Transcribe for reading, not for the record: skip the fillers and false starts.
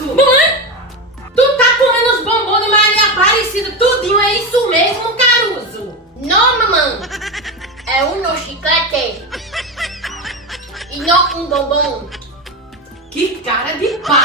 Mãe! Tu tá comendo os bombons de Maria Aparecida tudinho, é isso mesmo, Caruso? Não, mamãe. É um chiclete. E não um bombom. Que cara de pau!